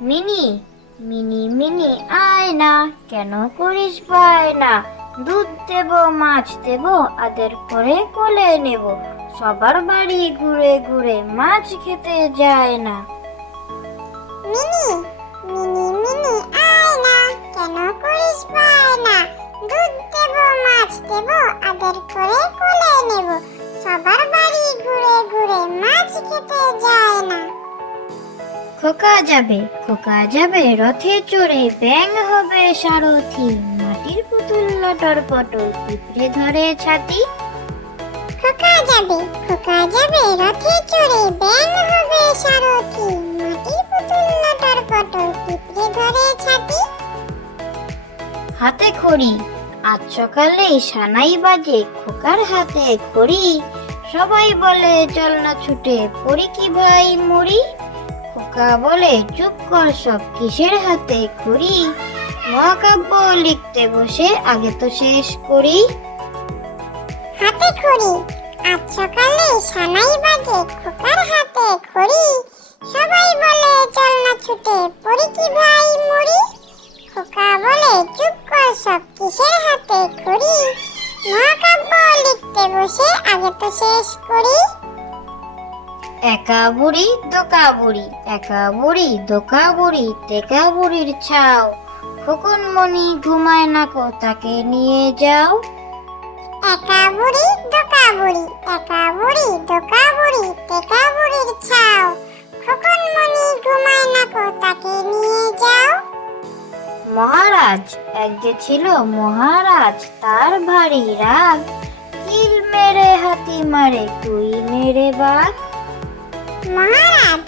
Mini mini mini আয় না কেন করিস না দুধ দেব, মাছ দেব, আদের করে কোলে নেব। সবার বাড়ি ঘুরে ঘুরে মাছ খেতে যায় না। মিনি মিনি খোকা যাবে খোকা যাবে রথে চড়ে ব্যাং হবে সারথি। মাটির পুতুল লটর পটল পিঁপড়ে ধরে ছাতি। খোকা যাবে খোকা যাবে রথে চড়ে ব্যাং হবে সারথি। মাটির পুতুল লটর পটল পিঁপড়ে ধরে ছাতি। হাতে খড়ি আজ সকালে সানাই বাজে খোকার হাতে খড়ি। সবাই বলে চল না ছুটে পড়ি কি ভাই মরি খোকা বলে চুপ কর সব কিসের হাতে খড়ি মহাকাব্য লিখতে বসে আগে তো শেষ করি। হাতে খড়ি আজ সকালে সানাই বাজে খোকার হাতে খড়ি সবাই বলে, চল না ছুটে পড়ি কি ভাই মরি? খোকা বলে, চুপ কর সব কিসের হাতে খড়ি মহাকাব্য লিখতে বসে আগে তো শেষ করি। একা বুড়ি দোকা বুড়ি একা বুড়ি দোকা বুড়ি টেকা বুড়ির ছাও। খোকন মনি ঘুমায় না কো তাকে নিয়ে যাও। একা বুড়ি দোকা বুড়ি একা বুড়ি দোকা বুড়ি টেকা বুড়ির ছাও। খোকন মনি ঘুমায় না কো তাকে নিয়ে যাও। মহারাজ এক যে ছিল মহারাজ তার ভারী রাগ। কিল মেরে হাতি মারে তুই মেরে বাঘ। মহারাজ